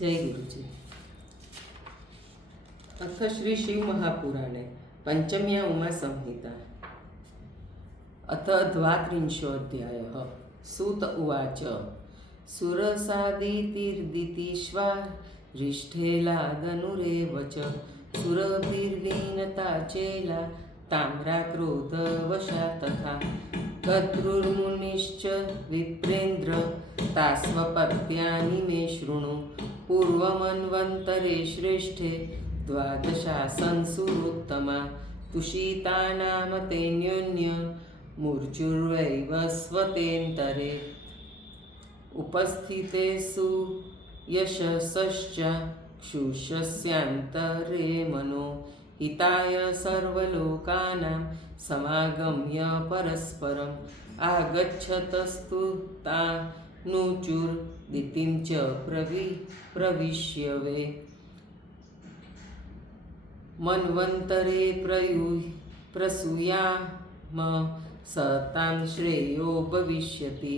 જય ગુરુજી. અથ શ્રી શિવ મહાપુરાણે પંચમ્યા ઉમા સંહિતા અથ દ્વાત્રિંશોऽધ્યાયः. સૂત ઉવાચ સુરસાદિતિર્દિતિષ્વા રિષ્ઠેલાદનુરેવ ચ સુરભિર્વિનતા ચેલા તામ્રાક્રોધવશા તથા કદ્રુર્મુનિશ્ચ વિપ્રેન્દ્ર તાસ્વપત્યાનિ મે શૃણુ પૂર્વમન્વંતરે શ્રેષ્ઠે દ્વાદશાસંસુરોત્તમા તુષિતાનામ તેન્યોન્ય મૂર્છુર્વૈવ સ્વતેન્તરે ઉપસ્થિતેષુ યશસશ્ચ ક્ષુષસ્યાંતરે મનો હિતાય સર્વલોકાનાં સમાગમ્ય પરસ્પરમ આગચ્છતસ્તુ તાનુચુર્દિતિં ચ પ્રવિશ્યવે મન્વંતરે પ્રસૂયામ સતાં શ્રેયો ભવિષ્યતિ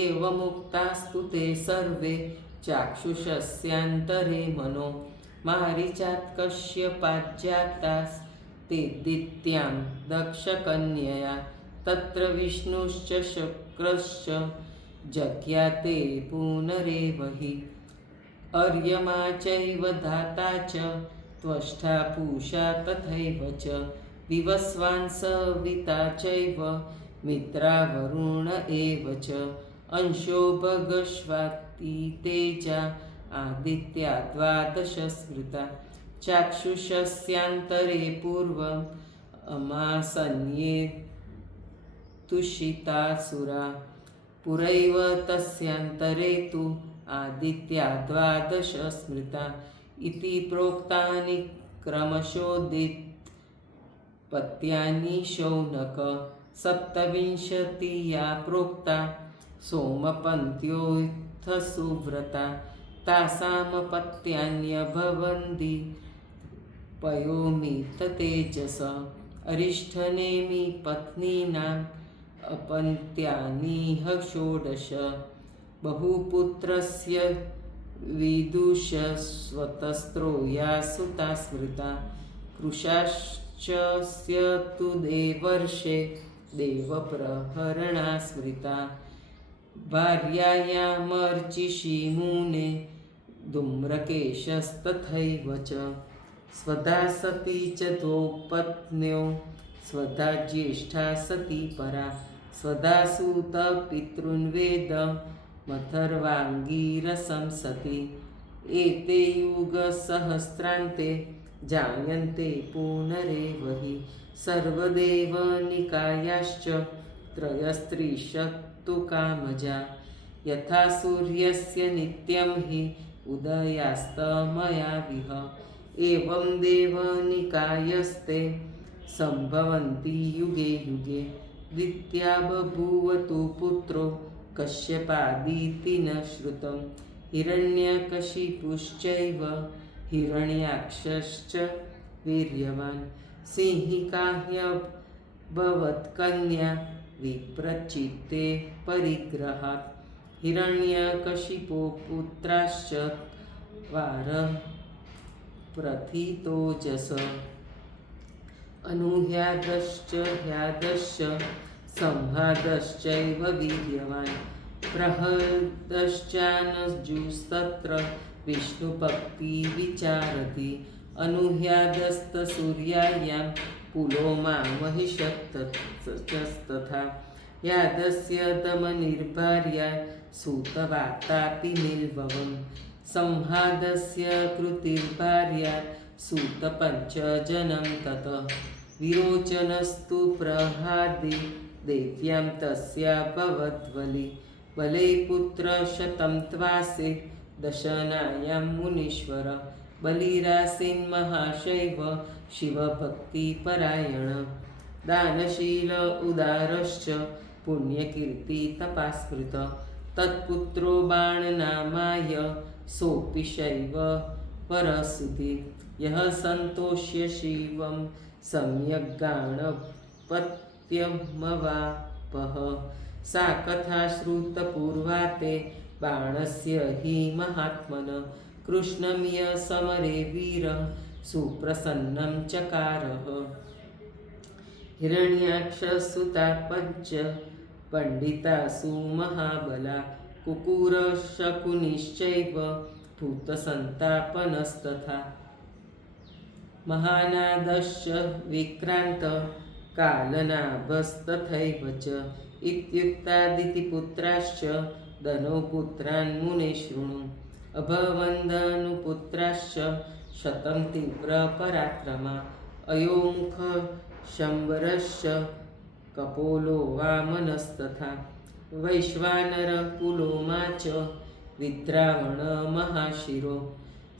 એવમુક્તાસ્તુ તે સર્વે ચાક્ષુષસ્યાંતરે મનો મારીચાત કશ્યપાજ્જાતાસ તે દિત્યાં દક્ષકન્યયા તત્ર વિષ્ણુશ્ચ શુક્રશ્ચ જગ્યાતે પુનરેવહિ અર્યમા ચૈવ ધાતા ચ ત્વષ્ટા પૂષા તથૈવ ચ વિવસ્વાન સવિતા ચૈવ મિત્રા વરુણ એવ ચ અંશો ભગસ્વાતિ તેજા આદિત્યા દ્વાદશ સ્મૃતા ચાક્ષુષસ્યાંતરે પૂર્વમ અમાસન્યે તુષિતાસુરા પુરૈવ તસ્યાંતરે તુ આદિત્યા દ્વાદશ સ્મૃતા ઇતિ પ્રોક્તાનિ ક્રમશોદિત પત્યાનિ શૌનક સપ્તવિંશતિયા પ્રોક્તા સોમપંત્યોऽથ સુવ્રતા તાસામ પત્યાન્યભવન્તિ પયોમિત તેજસ અરિષ્ઠનેમિ પત્નીનામ અપંત્યાનિહ ષોડશ બહુપુત્રસ્ય વિદુષ સ્વતસ્ત્રોયા સુતા સ્મૃતા કૃશાશ્ચસ્ય તુ દેવર્ષે દેવપ્રહરણા સ્મૃતા ભાર્યાયામર્ચિષિ મુને ધૂમ્રકેશस्तथैव च स्वधा सती च द्वौ पत्न्यो स्वधा ज्येष्ठा सती परा स्वधा सूत पितॄन् वेद मथर्वाङ्गीरसं सति एते युगसहस्रान्ते जायन्ते पुनरेव हि सर्वदेवनिकायाश्च त्रयस्त्रिशत्तु कामजा यथा सूर्यस्य नित्यं हि उदयास्तमयाविह एवं देवनिकायस्ते सम्भवन्ति युगे युगे द्वितीया बभूवतु पुत्रो कश्यपादिति न श्रुतं हिरण्यकशिपुश्चैव हिरण्याक्षश्च वीर्यवान् सिंहिका ह्यभवत्कन्या विप्रचित्ते परिग्रहात् हिरण्यकशिपो पुत्राश्च प्रथितोजस अनूह्यादश्च ह्यादश्च संहादश्चैव वीर्यवान् प्रहदश्चानजुस्तत्र विष्णुभक्तिविचारति अनूह्यादस्तसूर्यायां पुलोमा महिषस्तथा यादस्य दमनिर्भार्या सूतवार्तापि निर्भवम् संहादस्य कृतिर्भार्या सूतपञ्चजनं ततः विरोचनस्तु प्रहादे देव्यां तस्याभवद्बलि बले पुत्रशतं त्वासे दशनायां मुनीश्वर बलिरासीन्महाशैव शिवभक्तिपरायण दानशील उदारश्च पुण्यकीर्तितपास्कृत तत्पुत्रो बाणनामाय सोऽपि शैव परसुति यः सन्तोष्य शिवं सम्यग्गाणपत्यमवापः सा कथा श्रुतपूर्वा ते बाणस्य हि महात्मन कृष्णमिय समरे वीर सुप्रसन्नं चकारः हिरण्याक्षसुता पञ्च पण्डितासु महाबला कुकुरशकुनिश्चैव भूतसन्तापनस्तथा महानादश्च विक्रान्त कालनाभस्तथैव च इत्युक्तादितिपुत्राश्च धनुपुत्रान् मुने शृणु अभवन्दनुपुत्राश्च शतं तीव्रपराक्रमा अयोमुख शम्बरश्च कपोलो वामनस्तथा वैश्वानरपुलोमा च विद्रावणमहाशिरो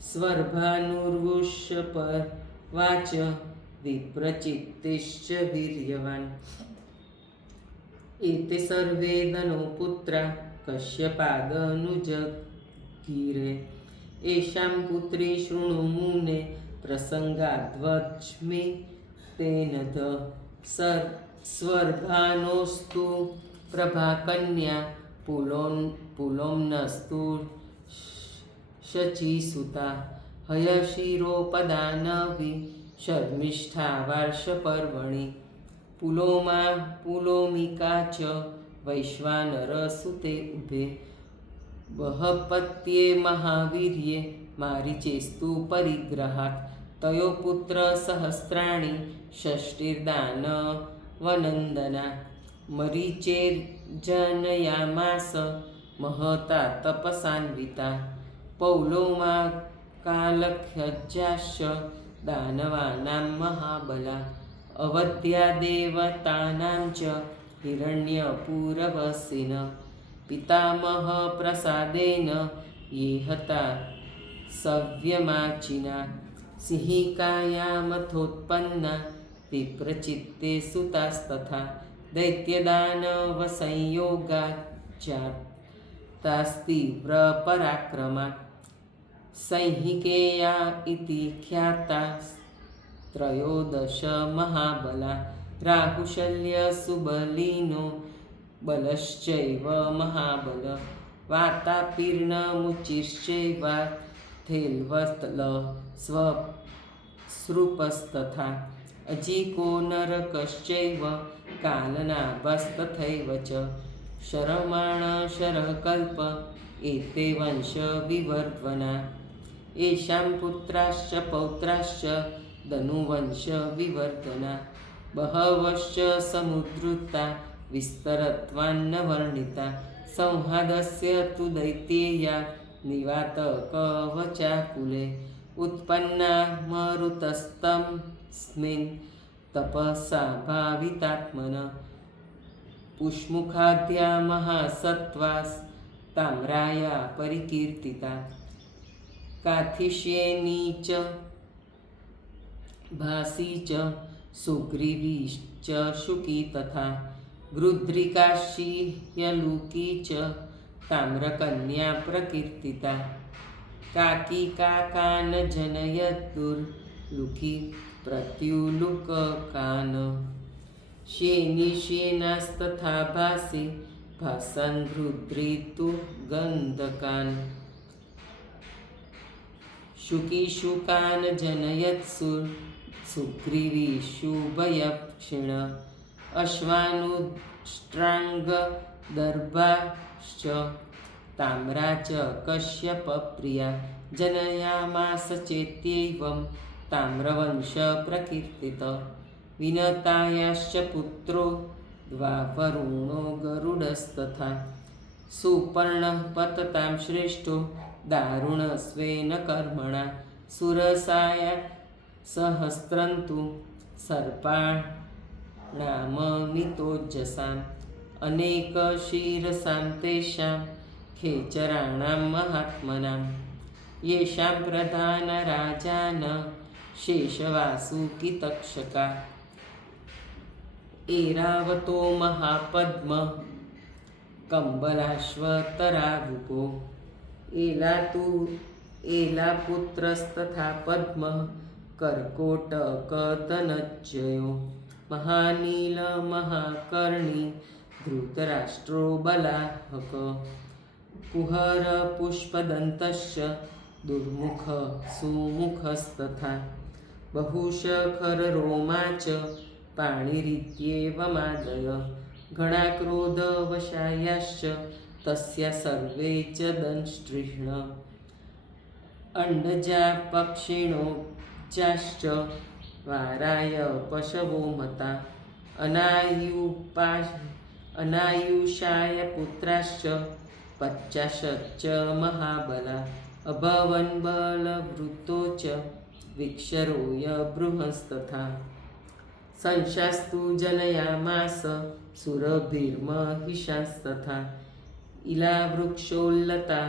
स्वर्भानुर्वृषपर्वाच विप्रचित्तिश्च वीर्यवान् एते सर्वे धनुपुत्रा कश्यपादनुजगिरे येषां पुत्री शृणु मुने प्रसङ्गाद्वच्मि तेन ध स्वर्भानोस्तु प्रभाकन्या पुलोम्नस्तु शचीसुता हयशिरोपदानवि शर्मिष्ठा वार्षपर्वणि पुलोमा पुलोमिका च वैश्वानरसुते उभे बहपत्ये महावीर्ये मारीचेस्तु परिग्रहात् तयो पुत्रसहस्राणि षष्टिर्दानवनन्दना मरीचेर्जनयामास महता तपसान्विता पौलोमा कालख्यजाश्च दानवानां महाबला अवध्या देवतानां च हिरण्यपुरवसिन पितामहप्रसादेन ये हता सव्यमाचिना सिंहिकायामथोत्पन्ना विप्रचित्ते सुतास्तथा दैत्यदानवसंयोगाच्चास्तीव्रपराक्रमा संहिकेया इति ख्याता त्रयोदश महाबला राहुशल्यसुबलिनो बलश्चैव महाबल वातापीर्णमुचिश्चैवाथेल्वतल स्वसृपस्तथा अजिको नरकश्चैव कालनाभस्तथैव च शरमाणशरकल्प एते वंशविवर्धना येषां पुत्राश्च पौत्राश्च धनुवंशविवर्धना बहवश्च समुद्धृता विस्तरत्वान्न वर्णिता संहादस्य तु दैत्येया निवातकवचाकुले उत्पन्ना मरुतस्तस्मिन् तपसा भावितात्मन पुष्मुखाद्या महासत्त्वास्ताम्राया परिकीर्तिता काथिष्येनी च भासी च सुग्रीवीश्च शुकी तथा गृध्रिकाशीयलुकी च ताम्रकन्या प्रकीर्तिता काकी काकान जनयद्दुर्लुकी प्रत्युलुककान् श्येनिश्येनास्तथा भासि भासन् गृध्रितु गन्धकान् शुकीशुकान् जनयत्सु सुग्रीवीषुभयक्षिण अश्वानुष्ट्राङ्गदर्भाश्च ताम्रा च कश्यपप्रिया जनयामास चेत्यैवं ताम्रवंशप्रकीर्तित विनतायाश्च पुत्रो द्वावरुणो गरुडस्तथा सुपर्णः पततां श्रेष्ठो दारुणस्वेन कर्मणा सुरसाय सहस्रन्तु सर्पाणाममितोजसाम् अनेकशीरसां तेषां खेचराणां महात्मनां येषां प्रधानराजान शेषवासुकितक्षका ऐरावतो महापद्म कम्बलाश्वतरावुपो एलापुत्रस्तथा पद्मः कर्कोटकधनञ्जयो महानीलमहाकर्णी धृतराष्ट्रो बलाहक कुहरपुष्पदन्तश्च दुर्मुख सुमुखस्तथा बहुशखररोमा च पाणिरित्येवमादय घना क्रोधवशायाश्च तस्या सर्वे च दंष्ट्रिह्ण अंडजा पक्षिणोश्च वाराय पशवो मता अनायुषाय पुत्राश्च 50 महाबला अभवन् बलवृतो च विक्षरोय बृहस्तथा संशास्तु जनयामास सुरभिर्महिषास्तथा इलावृक्षोल्लता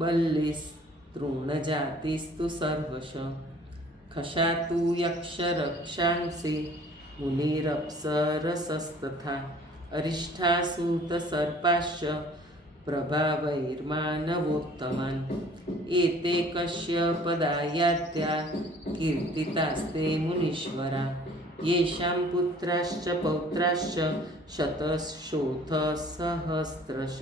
बल्लिस्तृणजातिस्तु सर्वश खशातु यक्षरक्षांसि मुनिरप्सरसस्तथा अरिष्ठासूतसर्पाश्च प्रभावैर्मानवोत्तमान् एते कश्यपदायाद्या कीर्तितास्ते मुनीश्वरा येषां पुत्राश्च पौत्राश्च शतशोथसहस्रश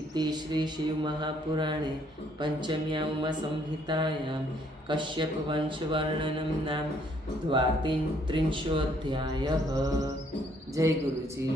इति श्रीशिवमहापुराणे पंचम्यां उमासंहितायां कश्यपवंशवर्णनं नाम 32 अध्यायः। जय गुरुजी।